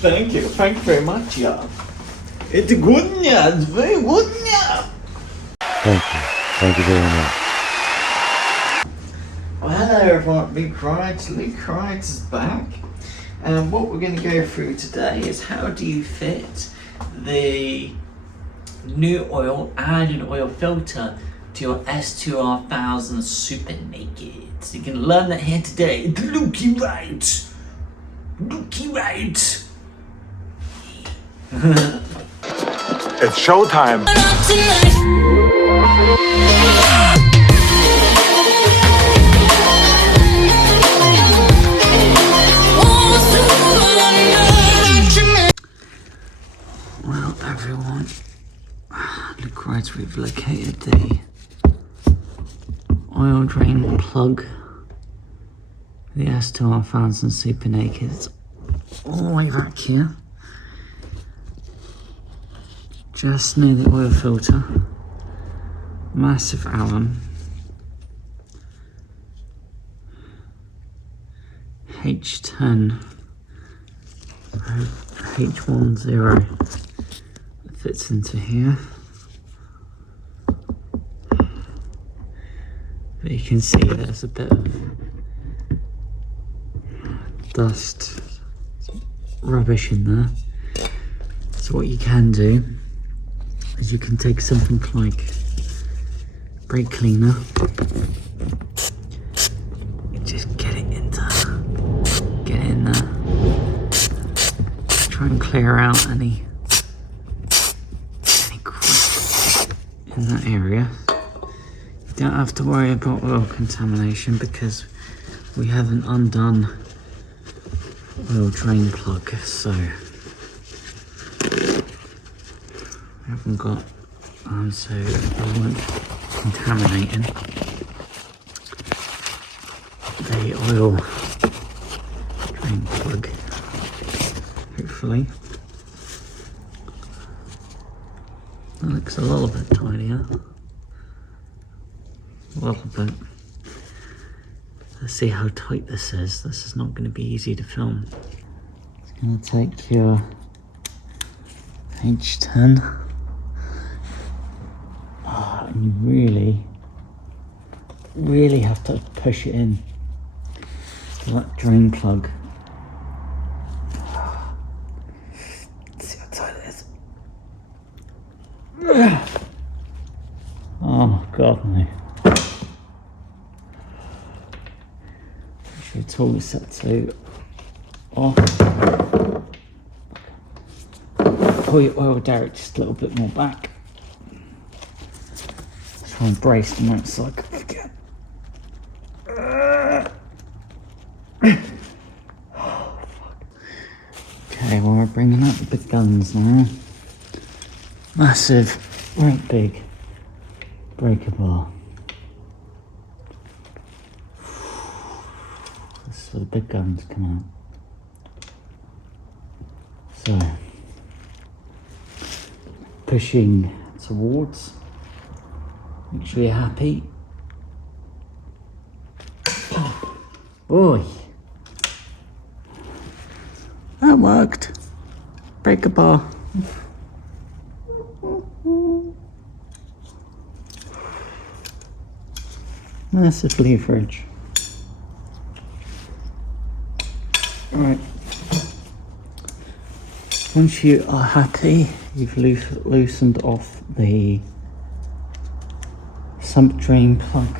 Thank you very much, yeah. It's good, yeah, it's very good, yeah. Thank you very much. Well, hello everyone, Luke Wright is back. And what we're going to go through today is how do you fit the new oil and an oil filter to your S2R 1000 Super Naked. So you can learn that here today. It's Lukey Wright. It's showtime. Well, everyone, look right, we've located the oil drain plug, the S2R 1000 Super Naked. It's all the way back here, just near the oil filter. Massive Allen H10 H10 fits into here, but you can see there's a bit of dust, rubbish in there. So what you can do is you can take something like brake cleaner, and just get it in there, try and clear out any crap in that area. You don't have to worry about oil contamination because we haven't undone oil drain plug, so we haven't got so we won't contaminating the oil drain plug, hopefully. That looks a little bit tidier. A little bit. Let's see how tight this is. This is not going to be easy to film. It's going to take your H10. And you really have to push it in to that drain plug. Let's see how tight it is. Oh God, no. Your tool is set to off. Pull your oil derrick just a little bit more back. Try and brace the motorcycle again. Okay, well we're bringing out the big guns now. Massive, right big breaker bar. This is where the big guns come out. So, pushing towards. Make sure you're happy. Boy, that worked. Breaker bar. Massive leverage. Alright. Once you are happy, you've loosened off the sump drain plug.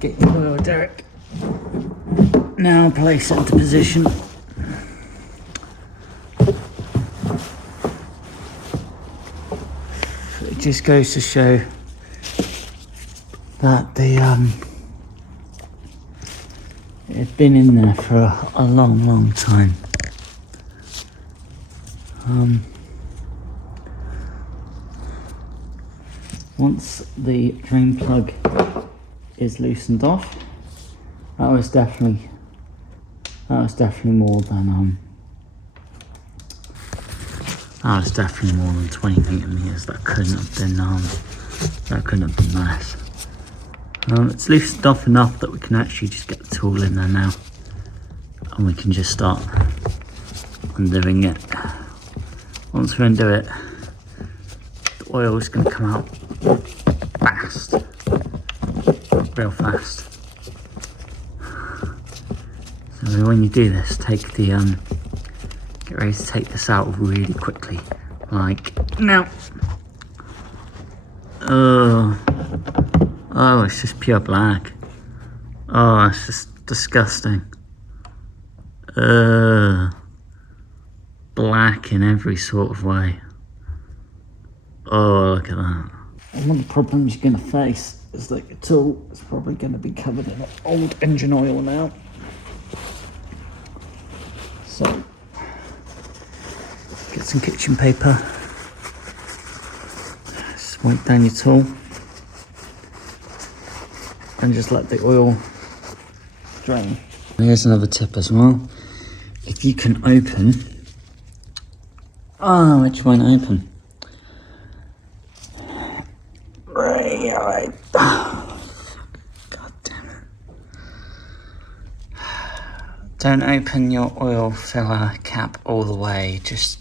Get your oil derrick. Now place it into position. It just goes to show that the it had been in there for a long time. Once the drain plug is loosened off, that was definitely more than that was definitely more than 20 meters. That couldn't have been less. It's loosened off enough that we can actually just get the tool in there now. and we can just start undoing it. Once we undo it, the oil is going to come out fast, real fast. So when you do this, take the get ready to take this out really quickly, like now. Oh, it's just pure black. Oh, it's just disgusting. Black in every sort of way. Oh, look at that. And one of the problems you're going to face is that your tool is probably going to be covered in old engine oil now. So, get some kitchen paper. Just wipe down your tool. And just let the oil drain. Here's another tip as well. If you can open... Oh, which one open? Right. God damn it. Don't open your oil filler cap all the way. Just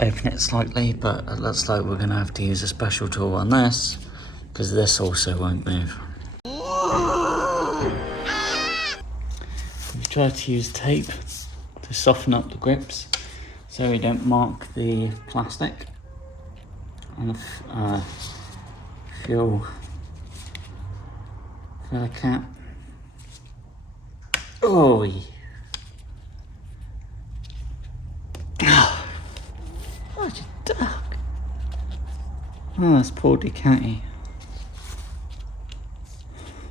open it slightly, but it looks like we're going to have to use a special tool on this, because this also won't move. We've tried to use tape to soften up the grips so we don't mark the plastic on the fuel filler cap. Oh, oh, you duck. Oh, that's poor Ducati.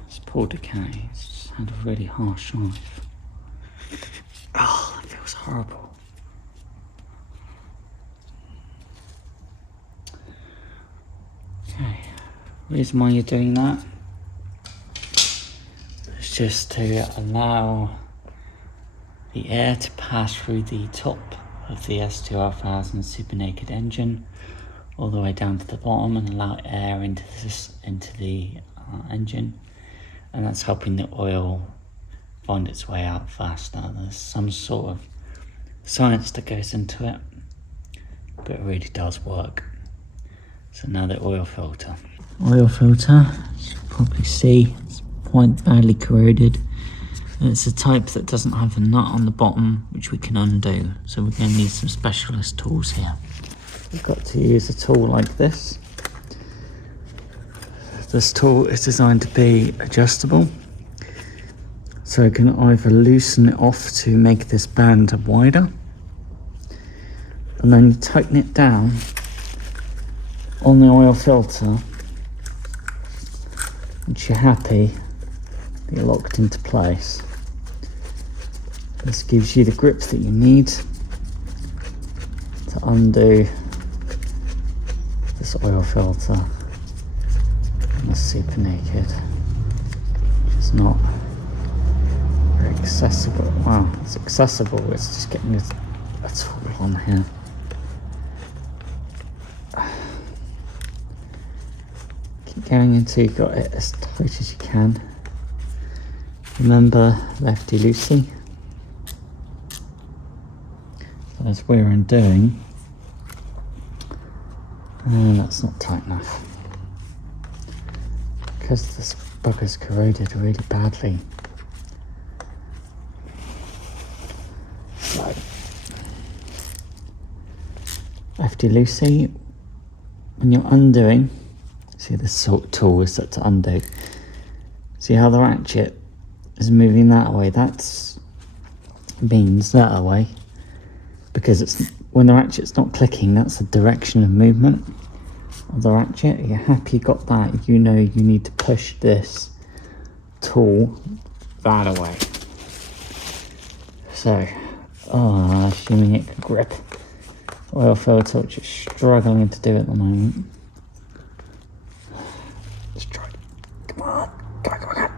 It's poor Ducati. It's just had a really harsh life. Oh, that feels horrible. Okay, reason why you're doing that is just to allow the air to pass through the top of the S2R 1000 super naked engine all the way down to the bottom and allow air into the engine, and that's helping the oil find its way out faster. There's some sort of science that goes into it, but it really does work. So now the oil filter. Oil filter, as you can probably see, it's quite badly corroded. And it's a type that doesn't have a nut on the bottom, which we can undo. So we're going to need some specialist tools here. We've got to use a tool like this. This tool is designed to be adjustable. So I can either loosen it off to make this band wider, and then you tighten it down on the oil filter. Once you're happy, you're locked into place. This gives you the grip that you need to undo this oil filter on the super naked, which is not very accessible. Well, it's accessible, it's just getting a tool on here. Keep going until you've got it as tight as you can. Remember, lefty loosey. As we're undoing, and that's not tight enough because this bugger's corroded really badly. So, lefty loosey, when you're undoing, see this sort of tool is set to undo. See how the ratchet is moving that way? That means that way. Because it's when the ratchet's not clicking, that's the direction of movement of the ratchet. You're happy you got that, you know you need to push this tool that away. So, assuming it can grip. Oil filter, which is struggling to do at the moment. Let's try it. Come on, come on.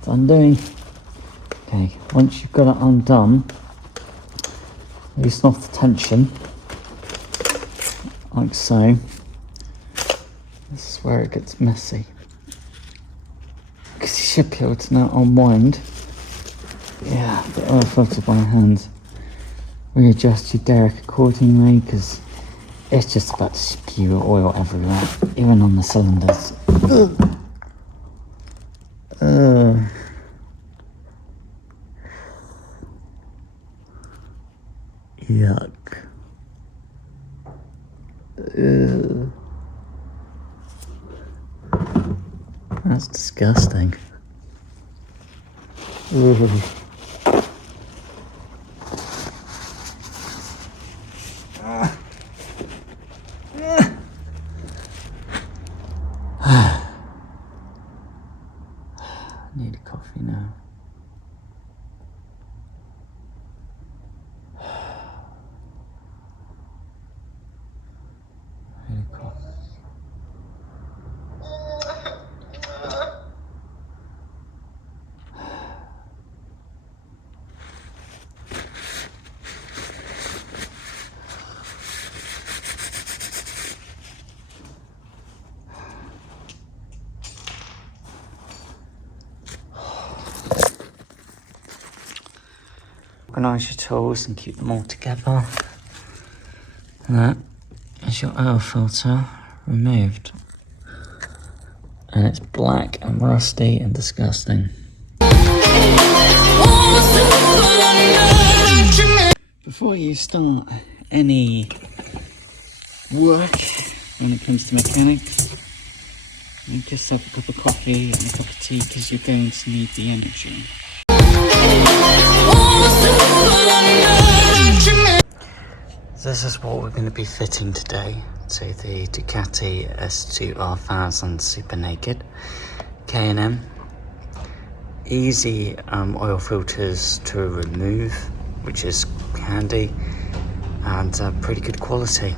It's undoing. Okay, once you've got it undone, loosen off the tension, like so. This is where it gets messy, because you should be able to now unwind yeah, the oil filter by hand. Readjust your derrick accordingly because it's just about to spew oil everywhere, even on the cylinders. Yuck. That's disgusting. I need a coffee now. I need a coffee. Organise your tools and keep them all together. And that is your oil filter removed. And it's black and rusty and disgusting. Before you start any work when it comes to mechanics, you just have a cup of coffee and a cup of tea because you're going to need the energy. This is what we're going to be fitting today to the Ducati S2R 1000 Super Naked K&M. Easy oil filters to remove, which is handy, and pretty good quality.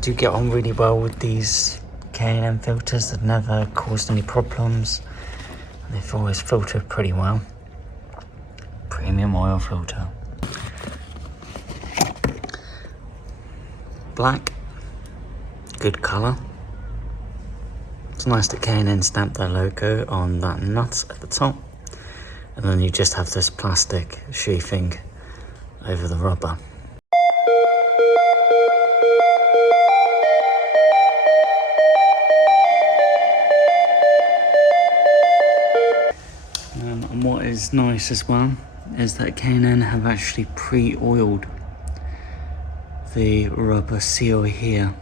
Do get on really well with these K&M filters. They've never caused any problems. They've always filtered pretty well. Premium oil filter. Black, good colour. It's nice that K&N stamped their logo on that nut at the top, and then you just have this plastic sheathing over the rubber. And what is nice as well is that K&N have actually pre-oiled the rubber seal here,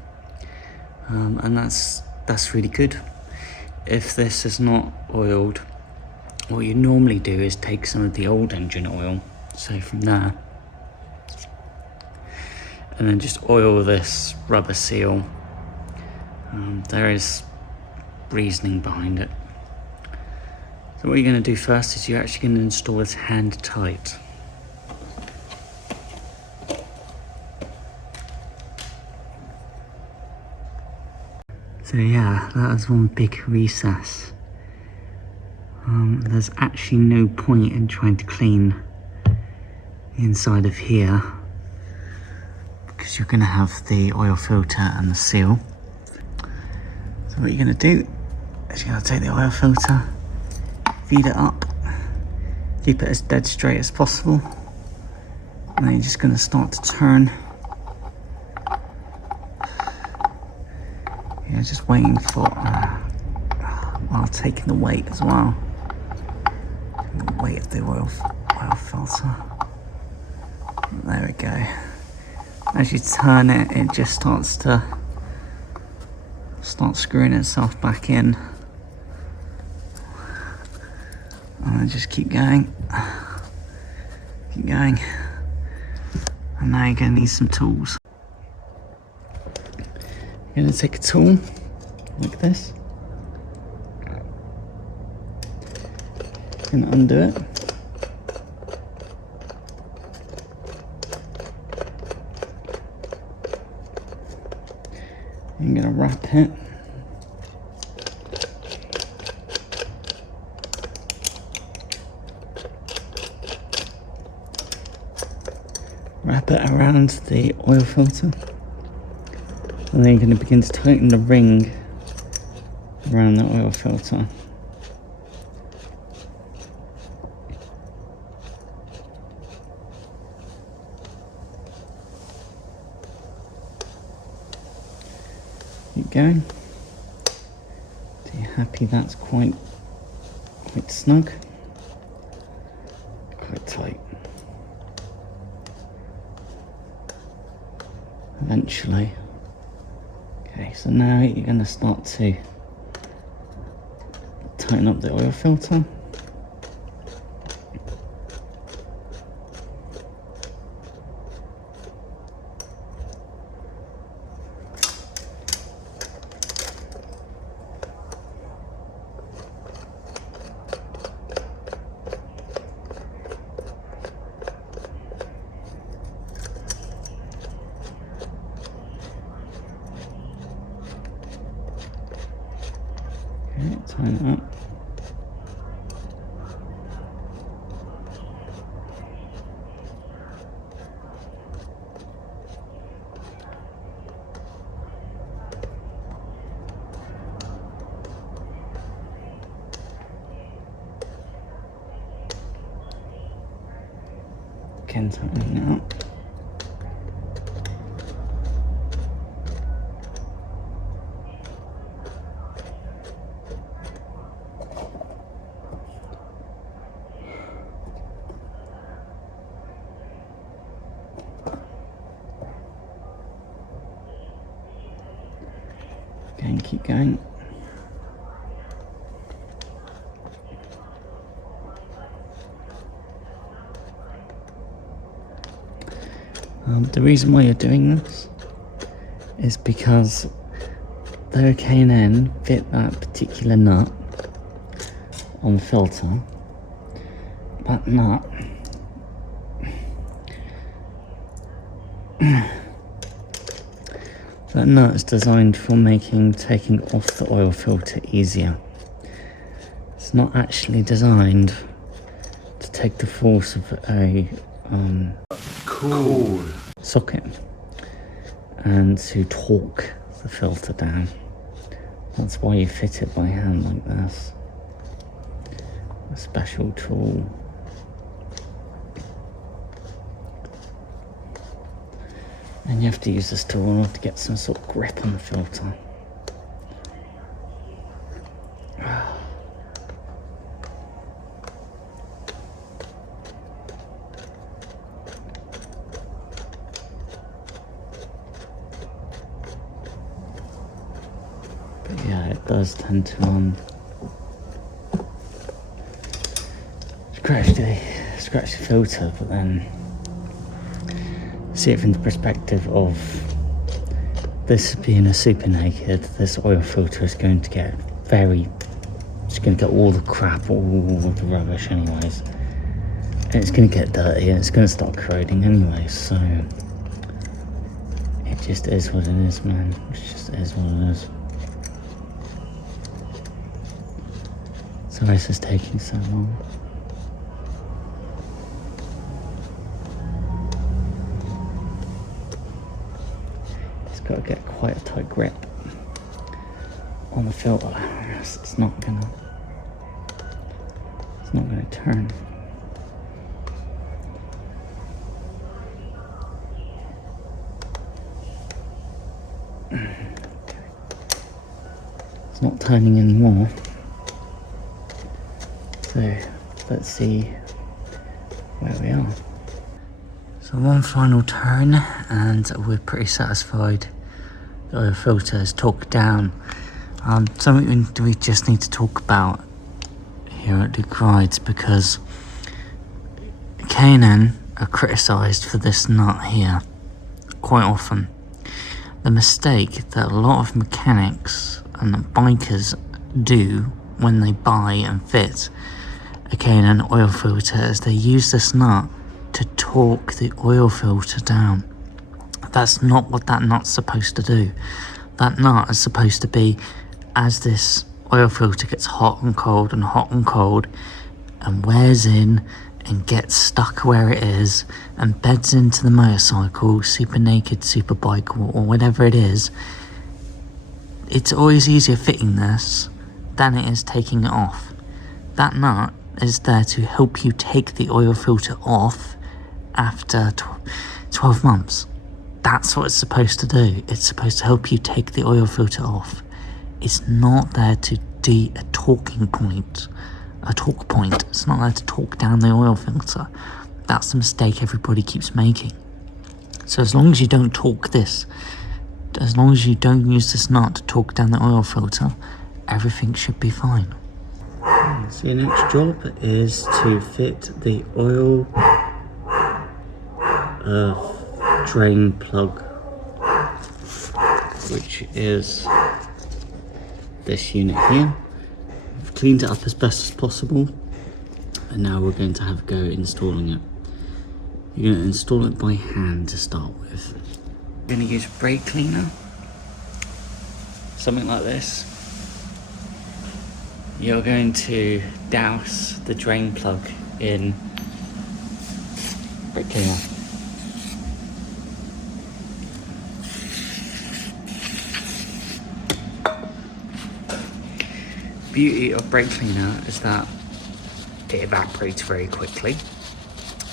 and that's really good. If this is not oiled, what you normally do is take some of the old engine oil, so from there, and then just oil this rubber seal. There is reasoning behind it. So what you're going to do first is you're actually going to install this hand tight. So yeah, that is one big recess. There's actually no point in trying to clean the inside of here because you're going to have the oil filter and the seal. So what you're going to do is you're going to take the oil filter, feed it up, keep it as dead straight as possible, and then you're just going to start to turn. Yeah, just waiting for, while taking the weight as well. The weight of the oil filter. There we go. As you turn it, it just starts screwing itself back in. And then just keep going. Keep going. And now you're going to need some tools. You're going to take a tool like this. You're going to undo it. You're going to wrap it. Wrap it around the oil filter. And then you're going to begin to tighten the ring around the oil filter. Keep going. Are you happy that's quite snug? Quite tight. Eventually. Okay, so now you're going to start to tighten up the oil filter. Okay, tighten it up. Again, tightening it up. Again, keep going. The reason why you're doing this is because the K&N fit that particular nut on the filter. That nut is designed for taking off the oil filter easier. It's not actually designed to take the force of a Cool. socket and to torque the filter down. That's why you fit it by hand like this. A special tool. And you have to use this tool in order to get some sort of grip on the filter. But yeah, it does tend to scratch the filter, but then see it from the perspective of this being a super naked, this oil filter is going to get it's going to get all the crap, all of the rubbish anyways. And it's going to get dirty and it's going to start corroding anyway, so it just is what it is, man. It just is what it is. Sorry this is taking so long. Got to get quite a tight grip on the filter, or else it's not gonna turn. It's not turning anymore. So let's see where we are. So one final turn and we're pretty satisfied. The oil filter is torqued down. Something we just need to talk about here at Ducati, because K&N are criticised for this nut here quite often. The mistake that a lot of mechanics and bikers do when they buy and fit a K&N oil filter is they use this nut to torque the oil filter down. That's not what that nut's supposed to do. That nut is supposed to be, as this oil filter gets hot and cold and hot and cold and wears in and gets stuck where it is and beds into the motorcycle, super naked, super bike, or whatever it is, it's always easier fitting this than it is taking it off. That nut is there to help you take the oil filter off after 12 months. That's what it's supposed to do. It's supposed to help you take the oil filter off. It's not there to be a talk point. It's not there to talk down the oil filter. That's the mistake everybody keeps making. So as long as you don't torque this, as long as you don't use this nut to torque down the oil filter, everything should be fine. So your next job is to fit the oil drain plug, which is this unit here. We've cleaned it up as best as possible, and now we're going to have a go installing it. You're going to install it by hand to start with. We're going to use a brake cleaner, something like this. You're going to douse the drain plug in brake cleaner. Beauty of brake cleaner is that it evaporates very quickly,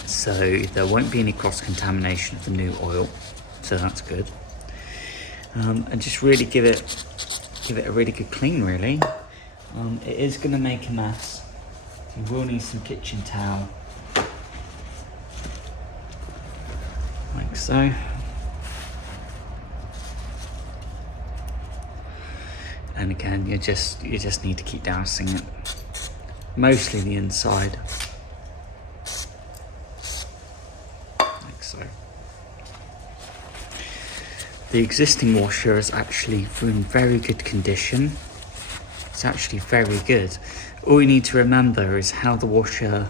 so there won't be any cross-contamination of the new oil, so that's good. And just really give it a really good clean, really. It is going to make a mess. You will need some kitchen towel, like so. And again, you just need to keep dousing it, mostly the inside, like so. The existing washer is actually in very good condition. It's actually very good. All you need to remember is how the washer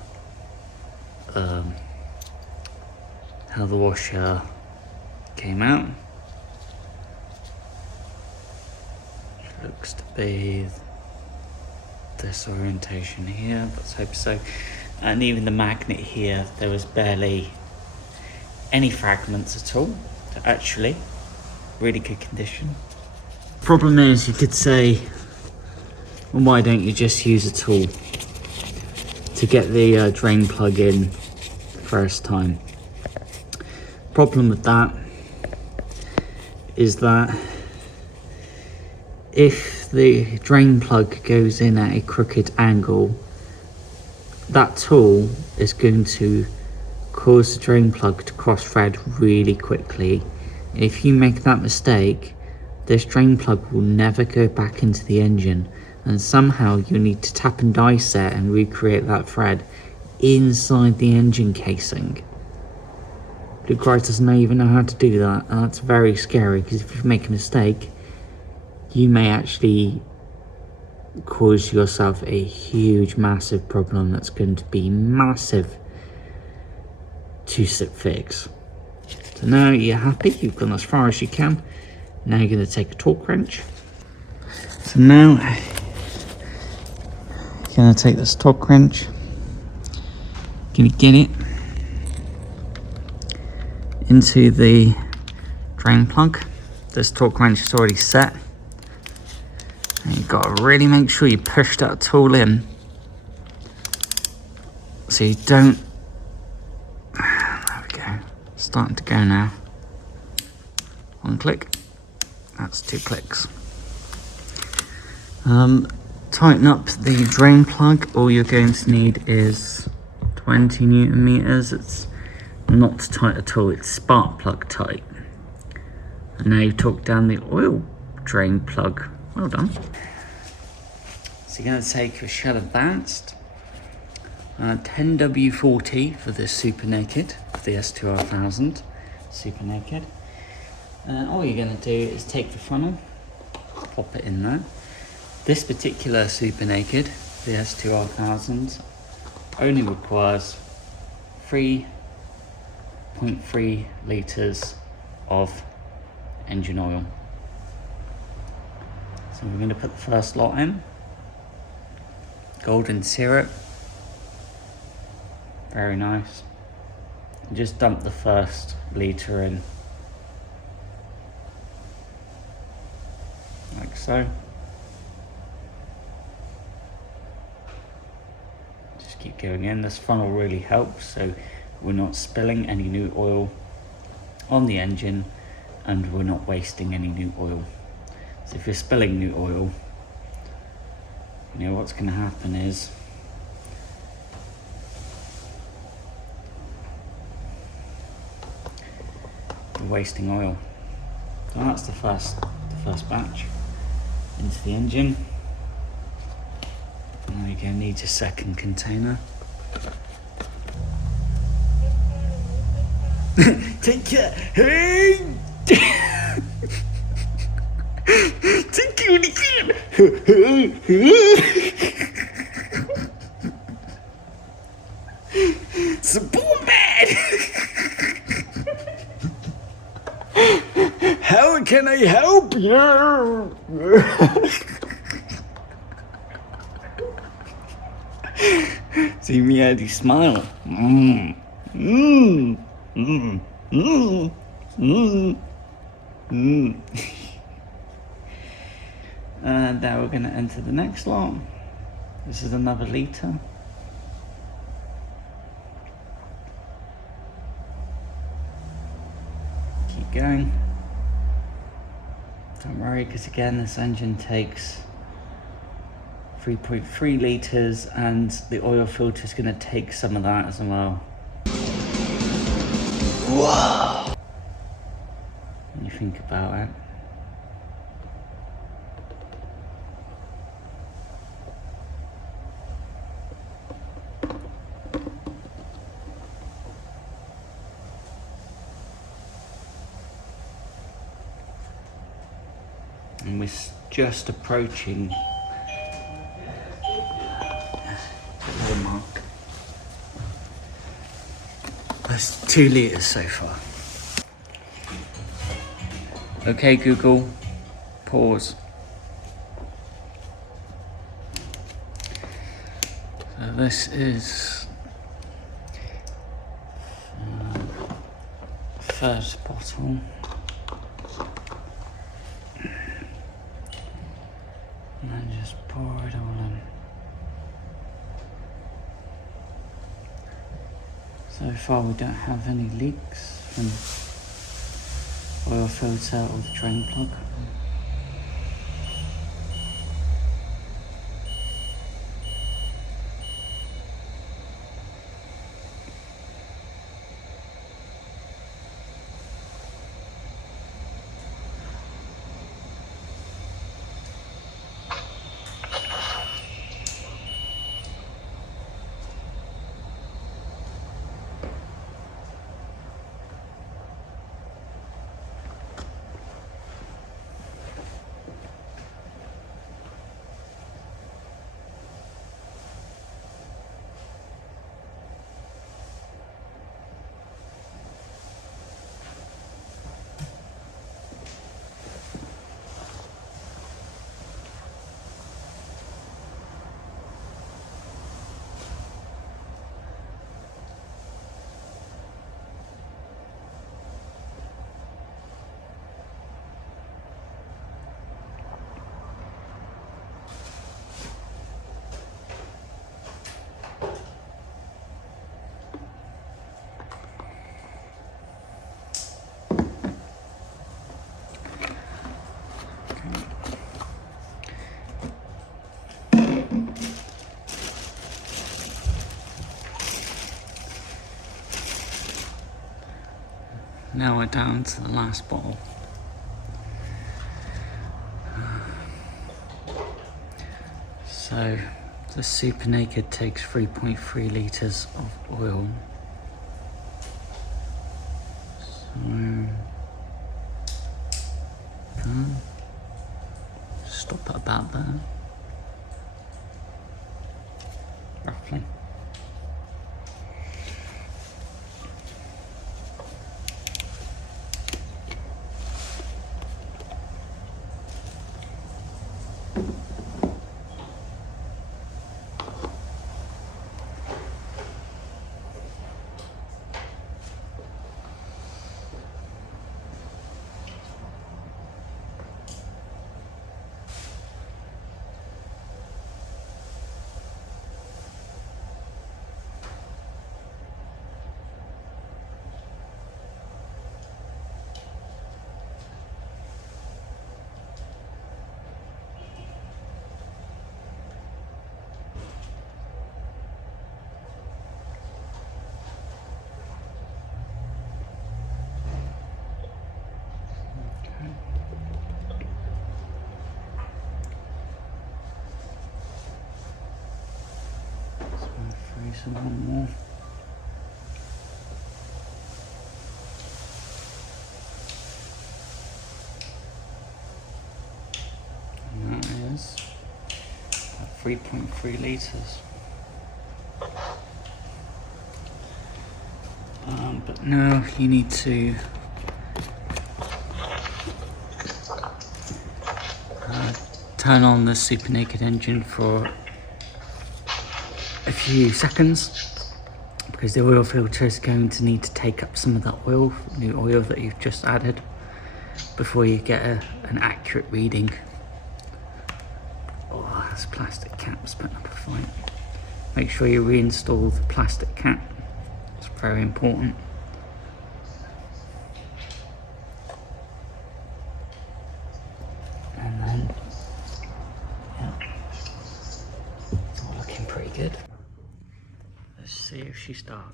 came out. Looks to be this orientation here, let's hope so. And even the magnet here, there was barely any fragments at all. Actually, really good condition. Problem is, you could say, well, why don't you just use a tool to get the drain plug in first time? Problem with that is that if the drain plug goes in at a crooked angle, that tool is going to cause the drain plug to cross thread really quickly. If you make that mistake, this drain plug will never go back into the engine, and somehow you need to tap and dice it and recreate that thread inside the engine casing. Blue Christ doesn't even know how to do that, and that's very scary, because if you make a mistake, you may actually cause yourself a huge, massive problem that's going to be massive to fix. So now you're happy, you've gone as far as you can. Now you're going to take a torque wrench. So now you're going to take this torque wrench, going to get it into the drain plug. This torque wrench is already set. And you've got to really make sure you push that tool in so you don't. There we go. Starting to go now. One click. That's 2 clicks. Tighten up the drain plug. All you're going to need is 20 Newton meters. It's not tight at all. It's spark plug tight. And now you've torqued down the oil drain plug. Well done. So you're going to take a Shell Advanced 10W40 for the Super Naked, the S2R 1000 Super Naked. And all you're going to do is take the funnel, pop it in there. This particular Super Naked, the S2R 1000, only requires 3.3 litres of engine oil. So we're going to put the first lot in. Golden syrup. Very nice. Just dump the first litre in. Like so. Just keep going in. This funnel really helps, so we're not spilling any new oil on the engine and we're not wasting any new oil. So if you're spilling new oil, you know what's going to happen is you're wasting oil. So that's the first batch into the engine. Now you're going to need your second container. Take care. Hey! Take care again. It's a boom man. How can I help you? See Meeyaradee smile. And now we're going to enter the next lot. This is another litre. Keep going. Don't worry, because again this engine takes 3.3 litres and the oil filter is going to take some of that as well. Whoa! When you think about it. And we're just approaching the mark. That's 2 litres so far. Okay, Google, pause. So this is first bottle. And then just pour it all in. So far we don't have any leaks from oil filter or the drain plug. Now we're down to the last bottle. So the Super Naked takes 3.3 litres of oil. So stop at about there, roughly. into one more. And that is 3.3 litres. But now you need to turn on the super naked engine for a few seconds, because the oil filter is going to need to take up some of that oil, new oil that you've just added, before you get an accurate reading. Oh, this plastic cap's putting up a fight. Make sure you reinstall the plastic cap. It's very important. And then, yeah, it's all looking pretty good. Let's see if she starts.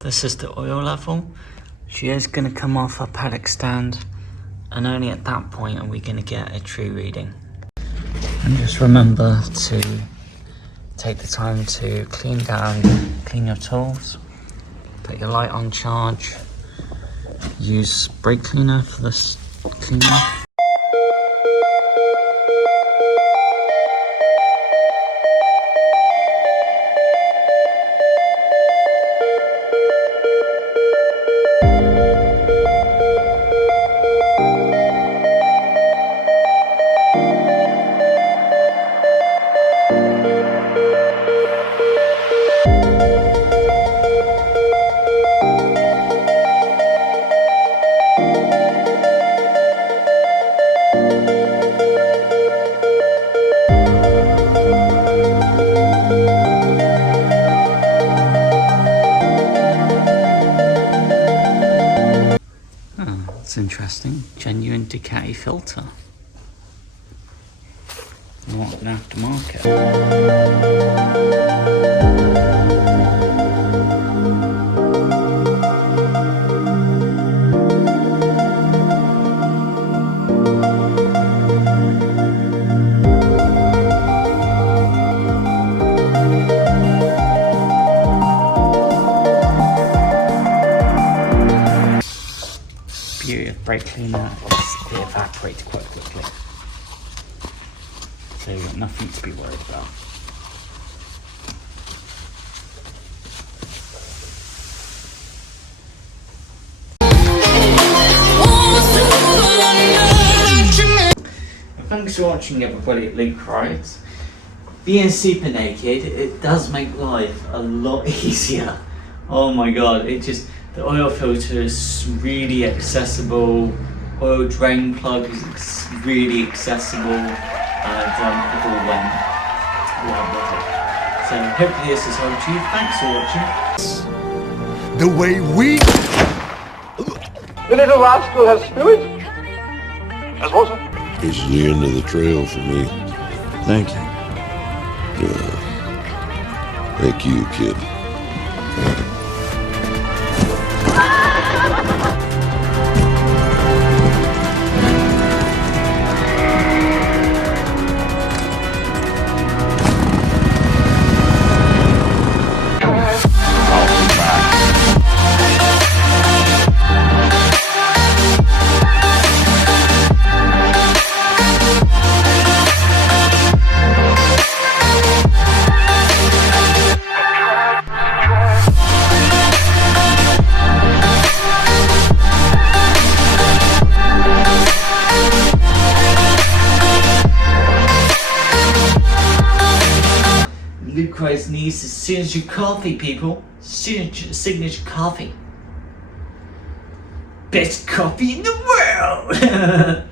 This is the oil level. She is going to come off her paddock stand, and only at that point are we going to get a true reading. And just remember to take the time to clean your tools, put your light on charge, use brake cleaner for this cleaning. That's interesting. Genuine Ducati filter. Not an aftermarket. Beauty of brake cleaner is it evaporates quite quickly, so you've got nothing to be worried about. Thanks for watching, everybody at Luke Rides. Being super naked, it does make life a lot easier. Oh my god, the oil filter is really accessible, oil drain plug is really accessible, and it all went well with it. So hopefully this has helped you. Thanks for watching. The way we... The little rascal has spirit. As water. This is the end of the trail for me. Thank you. Thank you, kid. Luke Rides needs the signature coffee, people. Signature coffee. Best coffee in the world!